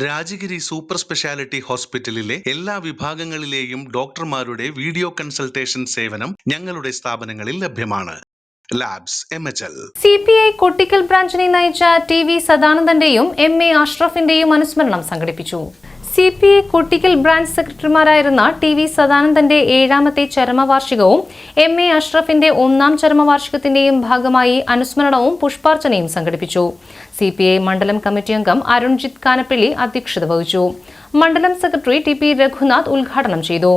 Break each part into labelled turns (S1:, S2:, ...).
S1: Rajagiri super speciality ഹോസ്പിറ്റലിലെ എല്ലാ വിഭാഗങ്ങളിലെയും ഡോക്ടർമാരുടെ വീഡിയോ കൺസൾട്ടേഷൻ സേവനം ഞങ്ങളുടെ സ്ഥാപനങ്ങളിൽ ലഭ്യമാണ്. Labs
S2: C P I Kottikkal ബ്രാഞ്ചിനെ നയിച്ച ടി വി സദാനന്ദന്റെയും എം എ അഷ്റഫിന്റെയും അനുസ്മരണം സംഘടിപ്പിച്ചു. C P I Kottikkal branch സെക്രട്ടറിമാരായിരുന്ന T V സദാനന്ദന്റെ ഏഴാമത്തെ ചരമവാർഷികവും എം എ അഷ്റഫിന്റെ ഒന്നാം ചരമവാർഷികത്തിന്റെയും ഭാഗമായി അനുസ്മരണവും പുഷ്പാർച്ചനയും സംഘടിപ്പിച്ചു. സി പി ഐ മണ്ഡലം കമ്മിറ്റി അംഗം അരുൺജിത് കാനപ്പള്ളി അധ്യക്ഷത വഹിച്ചു. മണ്ഡലം സെക്രട്ടറി ടി പി രഘുനാഥ് ഉദ്ഘാടനം ചെയ്തു.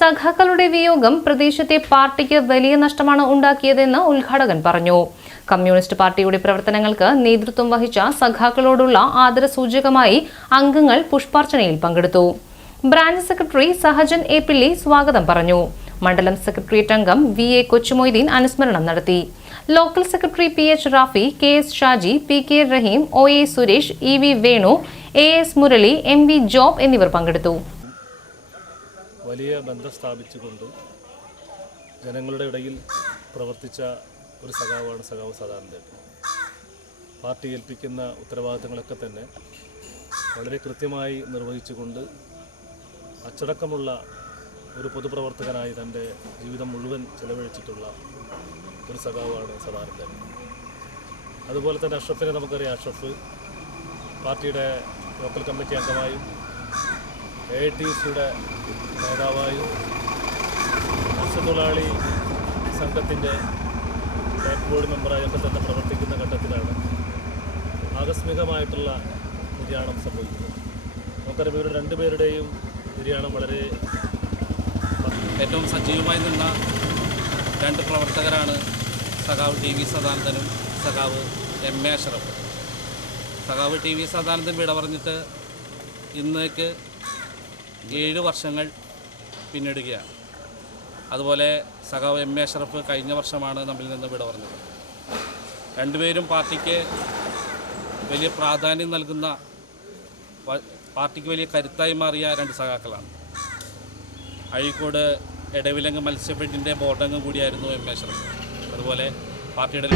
S2: സഖാക്കളുടെ വിയോഗം പ്രദേശത്തെ പാർട്ടിക്ക് വലിയ നഷ്ടമാണ് ഉണ്ടാക്കിയതെന്ന് ഉദ്ഘാടകൻ പറഞ്ഞു. കമ്മ്യൂണിസ്റ്റ് പാർട്ടിയുടെ പ്രവർത്തനങ്ങൾക്ക് നേതൃത്വം വഹിച്ച സഖാക്കളോടുള്ള ആദരസൂചകമായി അംഗങ്ങൾ പുഷ്പാർച്ചനയിൽ പങ്കെടുത്തു. Branch secretary Sahajan A Pilli സ്വാഗതം പറഞ്ഞു. മണ്ഡലം സെക്രട്ടേറിയറ്റ് അംഗം വി എ കൊച്ചുമൊയ്തീൻ അനുസ്മരണം നടത്തി. Local secretary P H Rafi K S Shaji P K Raheem O A Suresh E V Venu A S Murali M V Job എന്നിവർ പങ്കെടുത്തു.
S3: വലിയ ബന്ധം സ്ഥാപിച്ചുകൊണ്ട് ജനങ്ങളുടെ ഇടയിൽ പ്രവർത്തിച്ച ഒരു സഖാവാണ് സഖാവ് സാധാരണയായിട്ട്. പാർട്ടി ഏൽപ്പിക്കുന്ന ഉത്തരവാദിത്തങ്ങളൊക്കെ തന്നെ വളരെ കൃത്യമായി നിർവഹിച്ചുകൊണ്ട് അച്ചടക്കമുള്ള ഒരു പൊതുപ്രവർത്തകനായി തന്റെ ജീവിതം മുഴുവൻ ചെലവഴിച്ചിട്ടുള്ള ഒരു സഖാവാണ് സദാനന്ദൻ അതുപോലെ തന്നെ അഷ്റഫിനെ നമുക്കറിയാം. അഷ്റഫ് പാർട്ടിയുടെ ലോക്കൽ കമ്മിറ്റി അംഗമായും എ ഐ ടി സിയുടെ നേതാവായും മത്സ്യത്തൊഴിലാളി സംഘത്തിന്റെ ബാക്ക് ബോർഡ് മെമ്പറായൊക്കെ തന്നെ പ്രവർത്തിക്കുന്ന ഘട്ടത്തിലാണ് ആകസ്മികമായിട്ടുള്ള നിര്യാണം സംഭവിക്കുന്നത്. നമുക്കറിയാം ഇവർ രണ്ടുപേരുടെയും നിര്യാണം വളരെ
S4: ഏറ്റവും സജീവമായി നിന്ന രണ്ട് പ്രവർത്തകരാണ് സഖാവ് ടി വി സദാനന്ദനും സഖാവ് എം എ അഷറഫ്. സഖാവ് ടി വി സദാനന്ദൻ വിട പറഞ്ഞിട്ട് ഇന്നേക്ക് ഏഴ് വർഷങ്ങൾ പിന്നിടുകയാണ്. അതുപോലെ സഖാവ് എം എ അഷറഫ് കഴിഞ്ഞ വർഷമാണ് നമ്മിൽ നിന്ന് വിട പറഞ്ഞത്. രണ്ടുപേരും പാർട്ടിക്ക് വലിയ പ്രാധാന്യം നൽകുന്ന പാർട്ടിക്ക് വലിയ കരുത്തായി മാറിയ രണ്ട് സഖാക്കളാണ്. അഴീക്കോട് എടവിലങ്ങ് മത്സ്യഫെഡിന്റെ ബോർഡംഗം കൂടിയായിരുന്നു എം എ അഷറഫ്. അതുപോലെ പാർട്ടിയുടെ